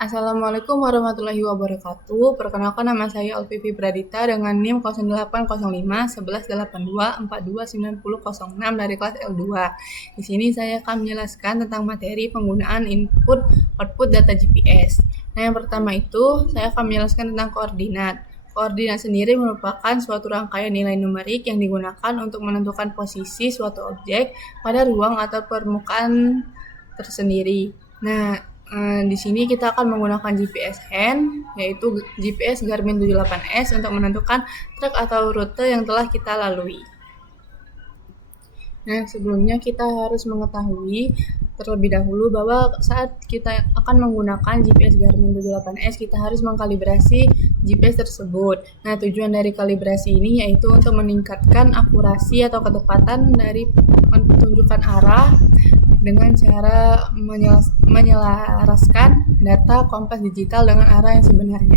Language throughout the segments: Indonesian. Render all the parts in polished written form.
Assalamualaikum warahmatullahi wabarakatuh. Perkenalkan nama saya Alfifi Pradita dengan NIM 0805 1182 429006 dari kelas L2. Di sini saya akan menjelaskan tentang materi penggunaan input output data GPS. Nah, yang pertama itu saya akan menjelaskan tentang koordinat. Koordinat sendiri merupakan suatu rangkaian nilai numerik yang digunakan untuk menentukan posisi suatu objek pada ruang atau permukaan tersendiri. Nah, di sini kita akan menggunakan GPS hand, yaitu GPS Garmin 78S untuk menentukan trek atau rute yang telah kita lalui. Nah, sebelumnya kita harus mengetahui terlebih dahulu bahwa saat kita akan menggunakan GPS Garmin 78S, kita harus mengkalibrasi GPS tersebut. Nah, tujuan dari kalibrasi ini yaitu untuk meningkatkan akurasi atau ketepatan dari penunjukan arah dengan cara menyelaraskan data kompas digital dengan arah yang sebenarnya.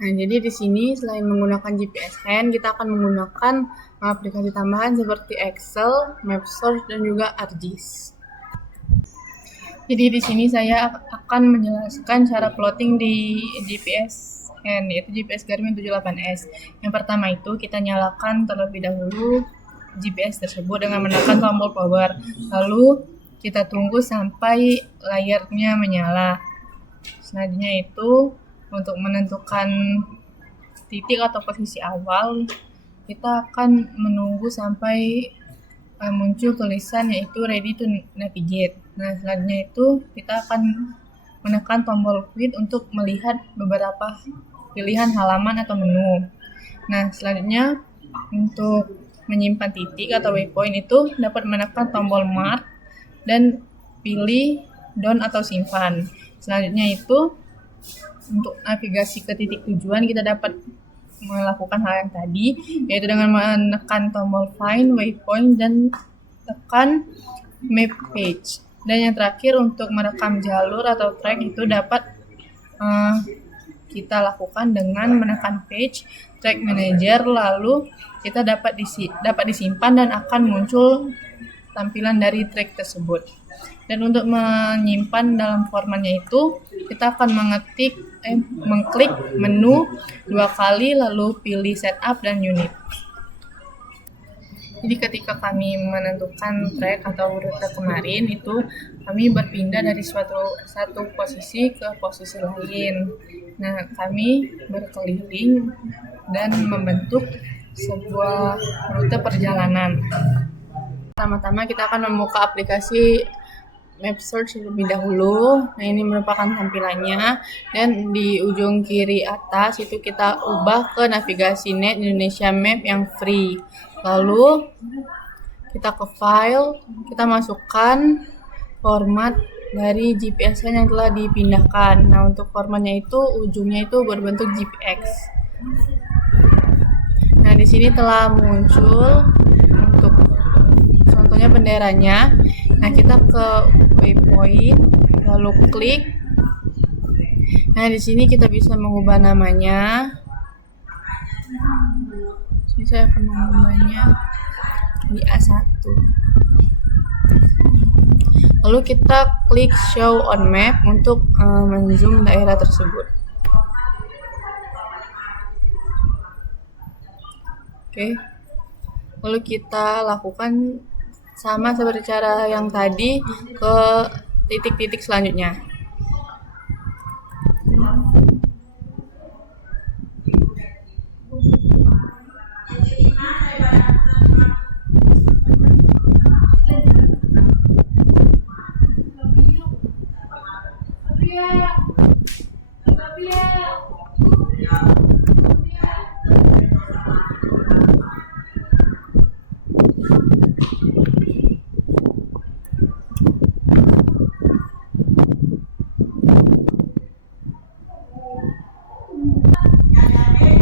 Nah, jadi di sini selain menggunakan GPS hand, kita akan menggunakan aplikasi tambahan seperti Excel, MapSource, dan juga ArcGIS. Jadi di sini saya akan menjelaskan cara plotting di GPS hand, yaitu GPS Garmin 78S. Yang pertama itu kita nyalakan terlebih dahulu GPS tersebut dengan menekan tombol power. Lalu kita tunggu sampai layarnya menyala. Selanjutnya itu untuk menentukan titik atau posisi awal, kita akan menunggu sampai muncul tulisan yaitu ready to navigate. Nah, selanjutnya itu kita akan menekan tombol quit untuk melihat beberapa pilihan halaman atau menu. Nah, selanjutnya untuk menyimpan titik atau waypoint itu dapat menekan tombol mark dan pilih down atau simpan. Selanjutnya itu untuk navigasi ke titik tujuan kita dapat melakukan hal yang tadi, yaitu dengan menekan tombol find, waypoint, dan tekan map page. Dan yang terakhir untuk merekam jalur atau track itu dapat kita lakukan dengan menekan page track manager, lalu kita dapat disimpan dan akan muncul tampilan dari track tersebut. Dan untuk menyimpan dalam formatnya itu kita akan mengklik menu 2 kali lalu pilih setup dan unit. Jadi ketika kami menentukan track atau rute kemarin itu kami berpindah dari satu posisi ke posisi lain. Nah, kami berkeliling dan membentuk sebuah rute perjalanan. Pertama-tama kita akan membuka aplikasi MapSearch terlebih dahulu. Nah, ini merupakan tampilannya, dan di ujung kiri atas itu kita ubah ke navigasi net Indonesia Map yang free. Lalu kita ke file, kita masukkan format dari GPS yang telah dipindahkan. Nah, untuk formatnya itu ujungnya itu berbentuk JPEG. Nah, di sini telah muncul untuk contohnya benderanya. Nah, kita ke waypoint, lalu klik. Nah, di sini kita bisa mengubah namanya. Jadi saya akan mengubahnya di A1. Lalu kita klik show on map untuk menzoom daerah tersebut. Oke. Lalu kita lakukan sama seperti cara yang tadi ke titik-titik selanjutnya.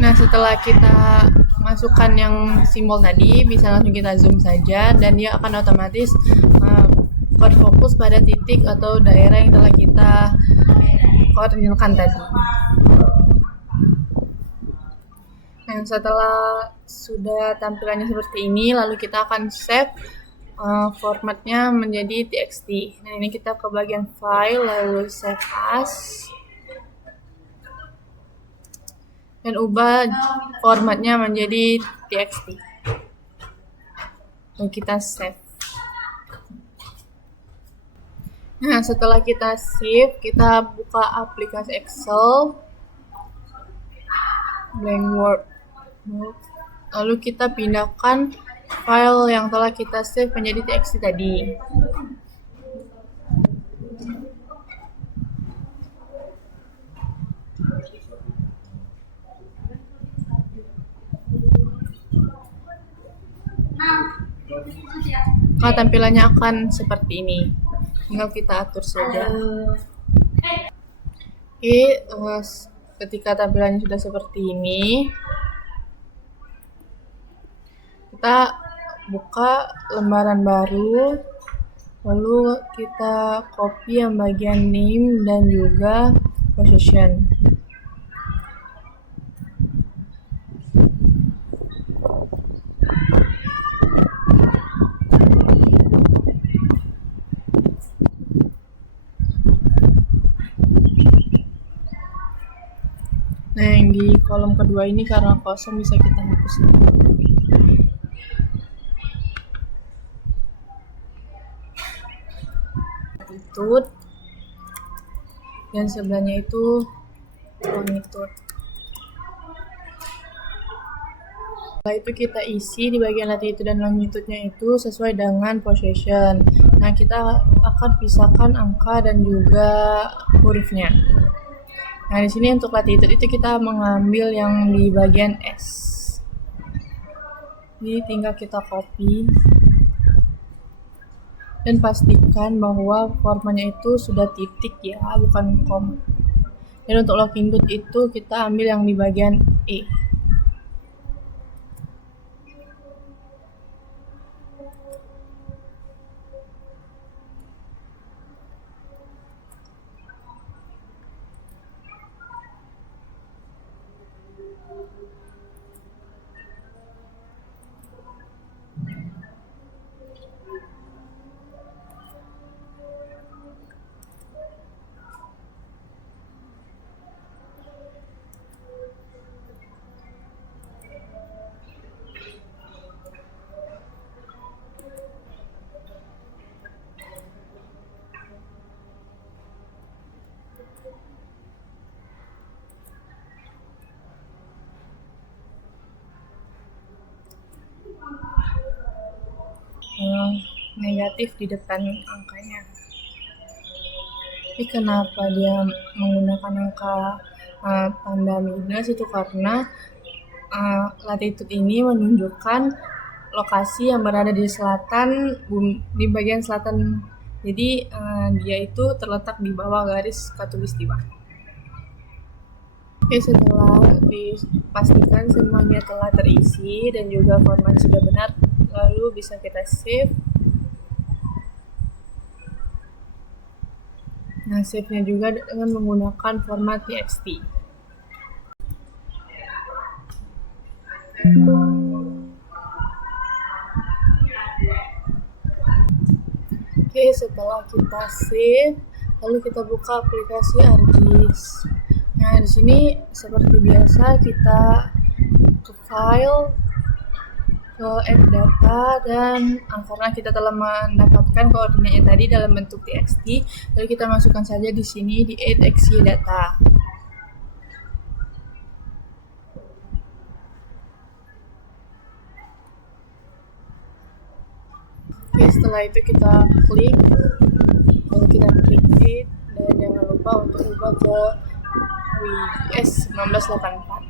Nah, setelah kita masukkan yang simbol tadi, bisa langsung kita zoom saja dan dia akan otomatis berfokus pada titik atau daerah yang telah kita koordinatkan tadi. Nah, setelah sudah tampilannya seperti ini, lalu kita akan save formatnya menjadi txt. Nah, ini kita ke bagian file lalu save as dan ubah formatnya menjadi txt. Dan kita save. Nah, setelah kita save, kita buka aplikasi Excel, blank workbook, lalu kita pindahkan file yang telah kita save menjadi txt tadi. Maka tampilannya akan seperti ini. Tinggal kita atur saja. Oke, ketika tampilannya sudah seperti ini, kita buka lembaran baru, lalu kita copy yang bagian name dan juga position. Nah, yang di kolom kedua ini karena kosong bisa kita hapus. Latitude dan sebelahnya itu longitude. Setelah itu kita isi di bagian latitude dan longitude-nya itu sesuai dengan position. Nah, kita akan pisahkan angka dan juga hurufnya. Nah, di sini untuk latitude itu kita mengambil yang di bagian S. Jadi tinggal kita copy dan pastikan bahwa formatnya itu sudah titik ya, bukan koma. Dan untuk longitude itu kita ambil yang di bagian E. Negatif di depan angkanya. Tapi kenapa dia menggunakan angka tanda minus itu karena latitude ini menunjukkan lokasi yang berada di selatan, di bagian selatan. Jadi dia itu terletak di bawah garis khatulistiwa. Oke, setelah dipastikan semuanya telah terisi dan juga format sudah benar, lalu bisa kita save. Nah, save-nya juga dengan menggunakan format txt. Oke, setelah kita save, lalu kita buka aplikasi ArcGIS. Nah, di sini seperti biasa kita ke file, ke add data, dan karena kita telah mendapatkan koordinatnya tadi dalam bentuk txt, lalu kita masukkan saja di sini di add xy data. Oke, setelah itu kita klik, lalu kita klik edit, dan jangan lupa untuk ubah ke WS 1984.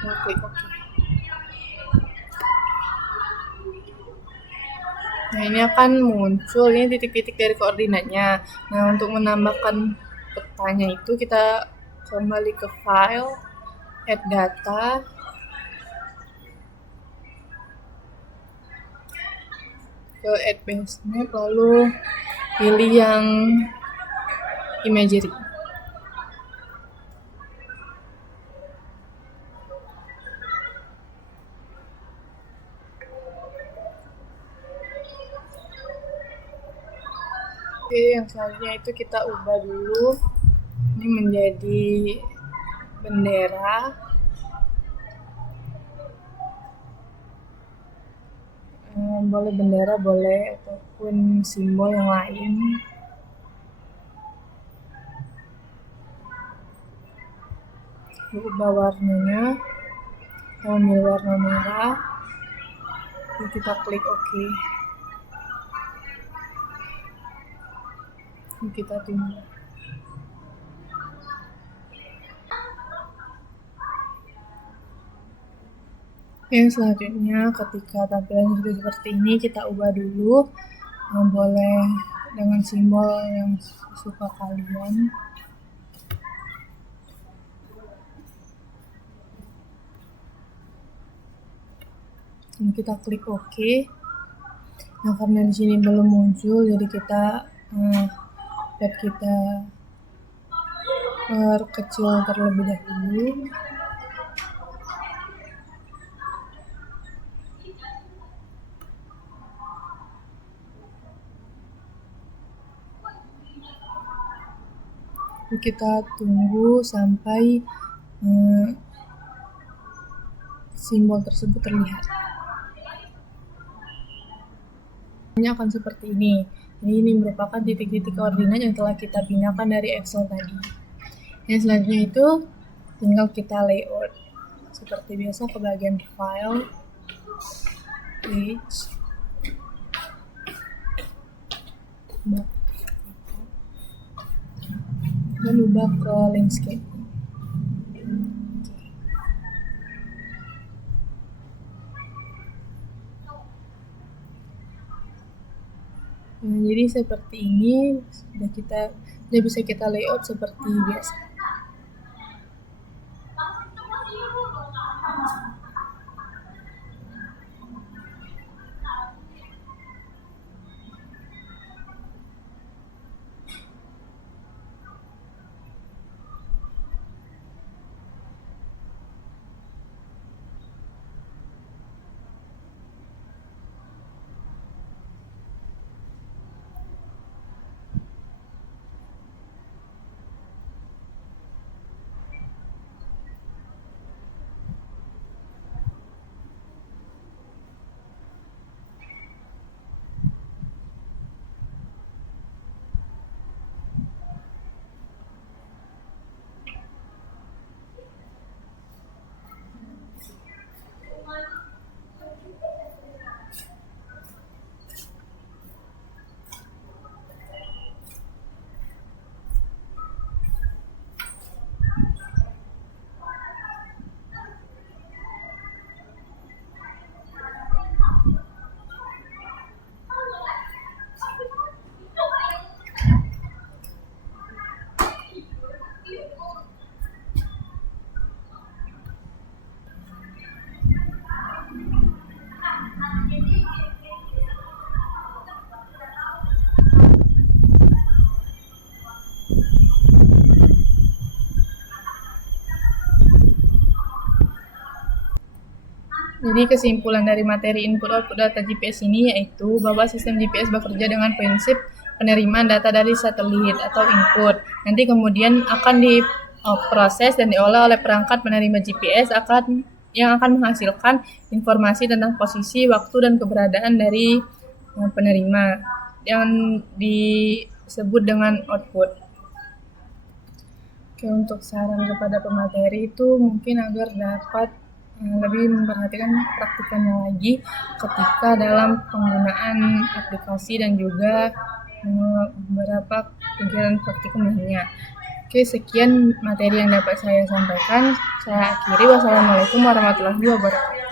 Lalu klik OK. Nah, ini akan muncul ini titik-titik dari koordinatnya. Nah, untuk menambahkan petanya itu kita kembali ke file, add data, ke add base map, lalu pilih yang imagery. Oke, yang selanjutnya itu kita ubah dulu ini menjadi bendera. Boleh bendera, boleh ataupun simbol yang lain. Ubah warnanya, kita ambil warna merah, lalu kita klik OK. Lalu kita tunggu. Yang selanjutnya, ketika tampilan sudah seperti ini, kita ubah dulu. Boleh dengan simbol yang suka kalian. Dan kita klik OK. Nah, karena di sini belum muncul, jadi kita tab kita perkecil terlebih dahulu. Kita tunggu sampai simbol tersebut terlihat. Ini akan seperti ini. Jadi ini merupakan titik-titik koordinat yang telah kita pindahkan dari Excel tadi. Yang selanjutnya itu tinggal kita layout. Seperti biasa ke bagian file, page, dan ubah ke landscape. Nah, jadi seperti ini sudah bisa kita layout seperti biasa. Jadi kesimpulan dari materi input-output data GPS ini yaitu bahwa sistem GPS bekerja dengan prinsip penerimaan data dari satelit atau input. Nanti kemudian akan diproses dan diolah oleh perangkat penerima GPS yang akan menghasilkan informasi tentang posisi, waktu, dan keberadaan dari penerima yang disebut dengan output. Oke, untuk saran kepada pemateri itu mungkin agar dapat lebih memperhatikan praktikannya lagi ketika dalam penggunaan aplikasi dan juga beberapa kegiatan praktikum lainnya. Oke, sekian materi yang dapat saya sampaikan. Saya akhiri. Wassalamualaikum warahmatullahi wabarakatuh.